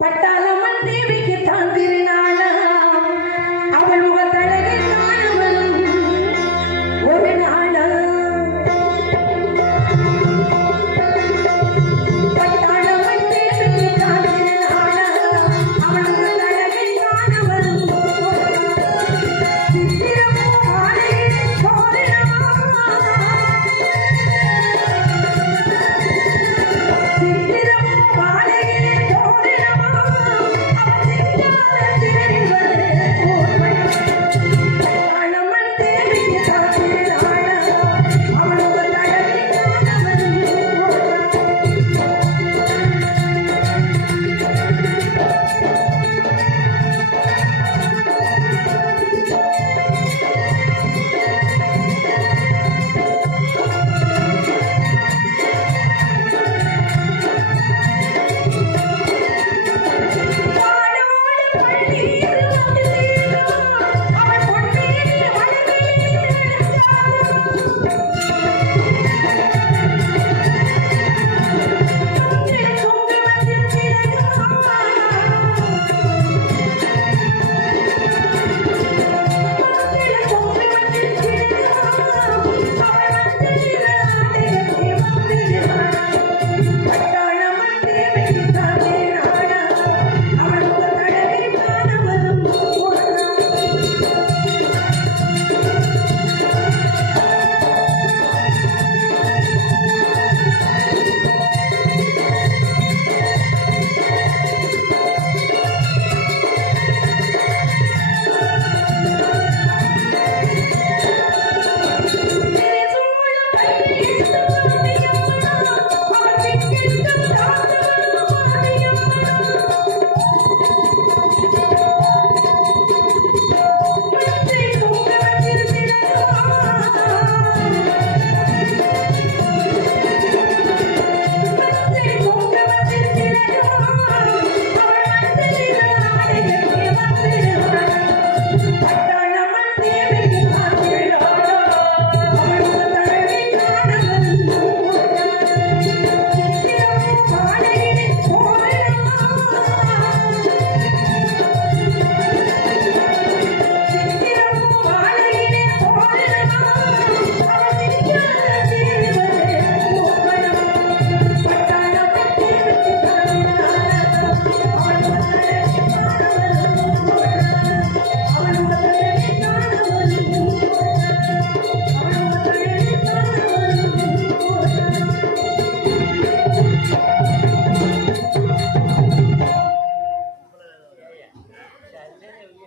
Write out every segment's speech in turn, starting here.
பட்டாளம்மன் தேவிக்கு தான் திருநாளா அவள் முகத்தழகை காணவரும் ஒரு நாளா பட்டாளம்மன் தேவிக்கு தான் திருநாளா அவள் முகத்தழகை காணவரும் சித்திரமோ ஆலையே கோரினமா சித்திரமோ ஆலையே கோரினமா அவள் சிங்கார திரைவரே ஓர்வன் பட்டாளம்மன் தேவிக்கு தான் திருநாளா அவள் முகத்தழகை காணவரும்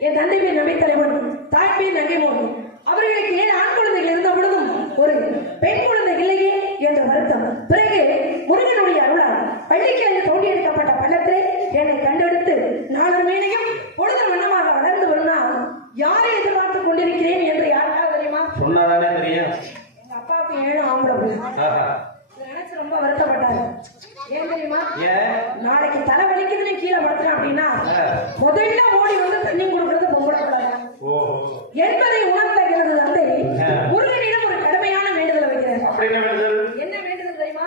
என் தந்தை பேர் நபி தலைவன், தாய் பேர் நங்கை மோகன். அவர்களுக்கு 7 ஆண் குழந்தைகள் இருந்த பொழுதும் ஒரு பெண் குழந்தை இல்லையே என்ற வருத்தம். பிறகு முருகனுடைய அருளால் பள்ளிக்கிழங்கு தோண்டி எடுக்கப்பட்ட பள்ளத்திலே என்னை கண்டெடுத்து 4 மீனையும் பொழுது வண்ணமாக வளர்ந்து வரும்னா யாரை எதிர்பார்த்துக் கொண்டிருக்கிறேன் என்று யாருக்காவது தெரியுமா? சொன்னாதானே தெரியும். எங்க அப்பாவுக்கு 7 ஆம்பளை பிள்ளை. நினைச்சு ரொம்ப வருத்தப்பட்டாரு. ஏன் தெரியுமா? நாளைக்கு தலை வலிக்குதுன்னு கீழே படுத்துறேன் அப்படின்னா முதல்ல ஓடி வந்து தண்ணி கொடுக்கறது பொம்பளை பிள்ளை என்பதை உணர்த்துகிறது தந்தை முருகனிடம் ஒரு கடுமையான வேண்டுதலை வைக்கிறார். என்ன வேண்டுதல் தெரியுமா?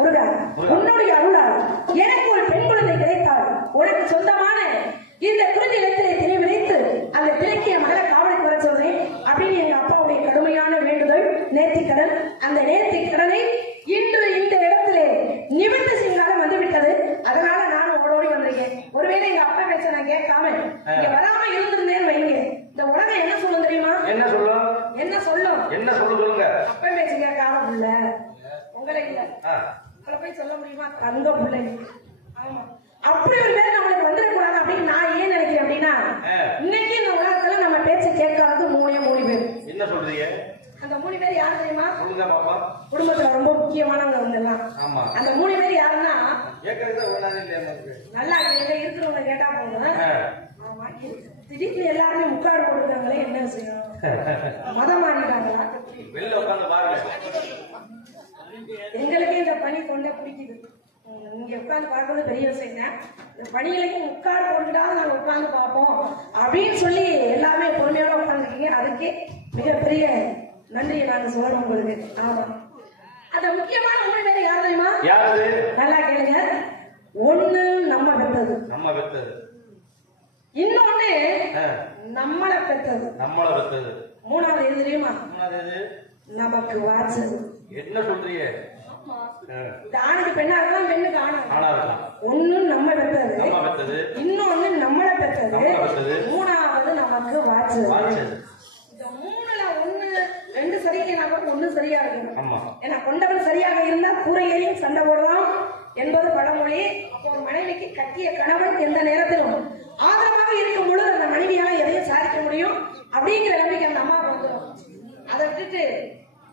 முருகா, உன்னுடைய அருளால் எனக்கு ஒரு பெண் குழந்தை கிடைத்தால் உனக்கு சொந்தமான இந்த குறிஞ்சி நிலத்திலே திரை விதைத்து அந்த திரைக்கிய மகளை காவலுக்கு வர சொல்றேன் அப்படின்னு எங்க அப்பாவுடைய கடுமையான வேண்டுதல் நேர்த்திக்கடன். அந்த நேர்த்திக்கடனை இன்று இந்த இடத்திலே நிமிர்ந்து செய்யலாம் வந்துவிட்டது. அதனால நானும் ஓடோடி வந்திருக்கேன். ஒருவேளை எங்க அப்பா பேச நான் கேட்காம இங்க வராம இருந்திருந்தேன்னு வைங்க, இந்த உலகம் என்ன சொல்லும் தெரியுமா? என்ன சொல்லும்? என்ன சொல்லும்? என்ன சொல்லுங்க? அப்பா பேச கேட்காத புள்ள உங்களை இல்ல, உங்களை போய் சொல்ல முடியுமா? தங்க பிள்ளை. ஆமா, அப்படி ஒரு பேர் நம்மளுக்கு வந்துடக்கூடாது அப்படின்னு நான் ஏன் நினைக்கிறேன் அப்படின்னா, இன்னைக்கு இந்த உலகத்துல நம்ம பேச்ச கேட்காதது 3 பேர். என்ன சொல்றீங்க? அந்த 3 பேர் யாரு தெரியுமா? சொல்லுங்க பாப்பா. குடும்பத்துல ரொம்ப முக்கியமானவங்க வந்துடலாம். அந்த 3 பேர் யாருன்னா, நல்லா இருக்கிறவங்க கேட்டா போங்க. திடீர்னு எல்லாருமே முக்காடு போட்டுருக்காங்களே, என்ன விஷயம்? மதம் மாறிட்டாங்களா? எங்களுக்கே இந்த பணி கொண்ட பிடிக்குது. இங்க உட்காந்து பார்க்கறது பெரிய விஷயம் தான். இந்த பணிகளையும் முக்காடு போட்டுட்டாலும் நாங்க உட்காந்து பார்ப்போம் அப்படின்னு சொல்லி எல்லாமே பொறுமையோட உட்காந்துருக்கீங்க. அதுக்கே மிகப்பெரிய நன்றியை நாங்க சொல்லணும் உங்களுக்கு. ஆமா, அந்த முக்கியமான 3 பேர் யார் தெரியுமா? நல்லா கேளுங்க. ஒண்ணு நம்ம பெற்றது, இன்னொன்னு நம்மளை பெற்றது. மூணாவது எது தெரியுமா? நமக்கு வாச்சது. என்ன சொல்றீங்க? ஆணுக்கு பெண்ணா இருக்கலாம், பெண்ணுக்கு ஆணா இருக்கலாம். ஒண்ணு நம்ம பெற்றது, இன்னொன்னு நம்மளை பெற்றது, மூணாவது நமக்கு வாச்சது. இந்த மூணுல ஒண்ணு ரெண்டு சரிக்கு ஒண்ணு சரியா இருக்கணும். ஏன்னா கொண்டவன் சரியாக இருந்தா கூரையிலையும் சண்டை போடலாம் என்பது பழமொழி. அப்போ ஒரு மனைவிக்கு கட்டிய கணவன் எந்த நேரத்திலும் ஆதரவாக இருக்கும் பொழுது அந்த மனைவியால எதையும் சாதிக்க முடியும் அப்படிங்கிற நம்பிக்கை அந்த அம்மாவுக்கு வந்துடும். அதை விட்டுட்டு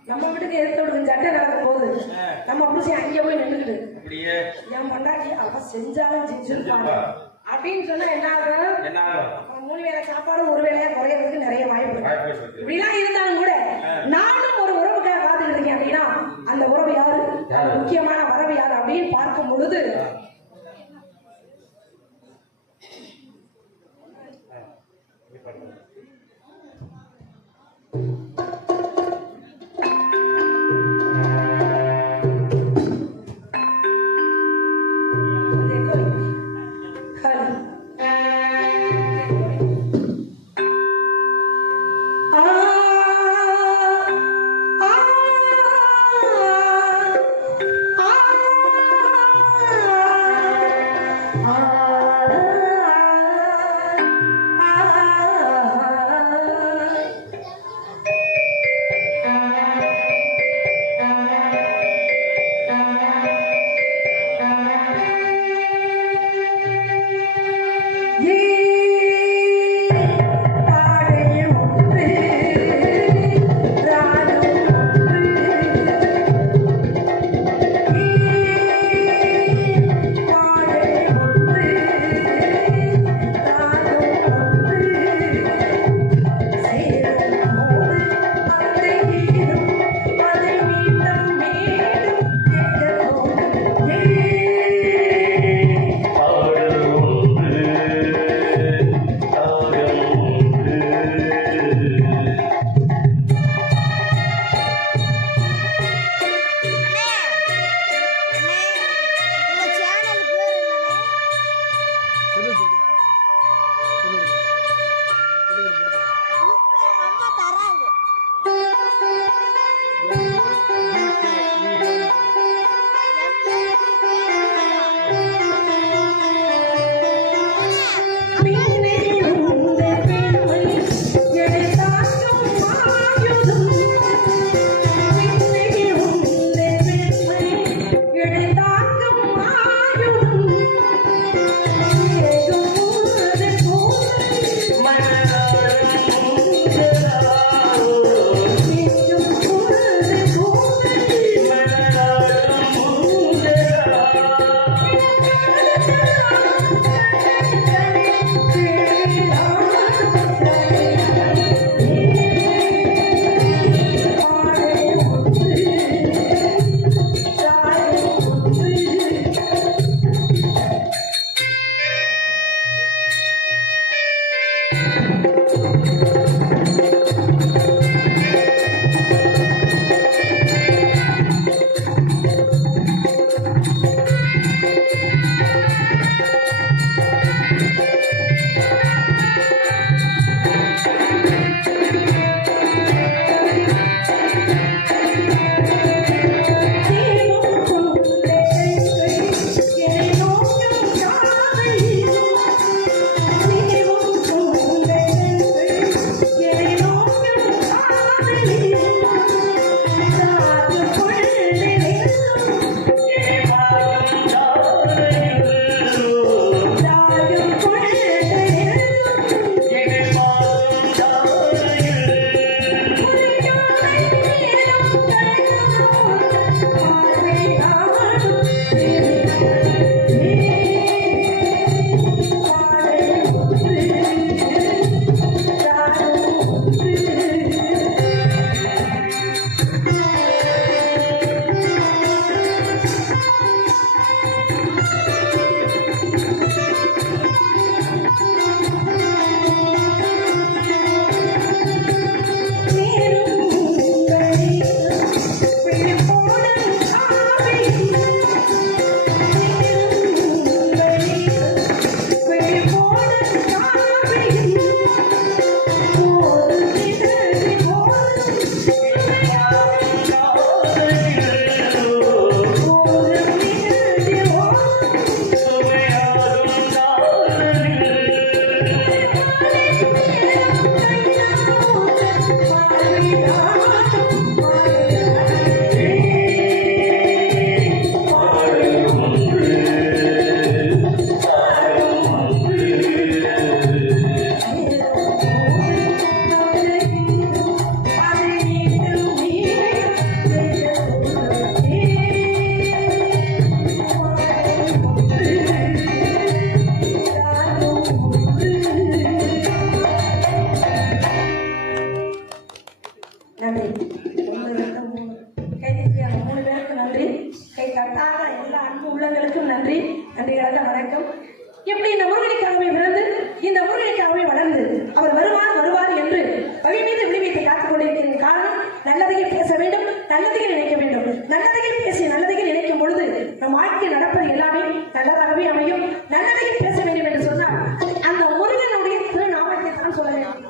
நம்ம வீட்டுக்கு எடுத்து விடுங்க சட்டை நடக்கும் போது நம்ம புருஷன் அங்கே போய் நின்றுக்கிட்டு என் பொண்டாட்டி அவ செஞ்சாலும் செஞ்சிருப்பாங்க அப்படின்னு சொன்னா என்ன ஆகும்? 3 வேளை சாப்பாடு ஒரு வேளையா குறையறதுக்கு நிறைய வாய்ப்பு இருக்கு. இப்படிலாம் இருந்தாலும் கூட நானும் ஒரு உறவுக்காக காத்துக்கிட்டு இருக்கேன் அப்படின்னா அந்த உறவு யாரு, முக்கியமான வரவு யாரு அப்படின்னு பார்க்கும் பொழுது ஒன்று அவர் வருவார் வருவார் என்று வழி மீது விழிவைத்து காத்துக் கொண்டிருக்கிறேன். காரணம், நல்லதையில் பேச வேண்டும், நல்லதையில் நினைக்க வேண்டும். நல்லதையில் பேசி நல்லதையில் நினைக்கும் பொழுது நம் வாழ்க்கையில் நடப்பது எல்லாமே நல்லதாகவே அமையும். நல்லதையில் பேச வேண்டும் என்று சொன்னால் அந்த முருகனுடைய திருநாமத்தை தான் சொல்ல வேண்டும்.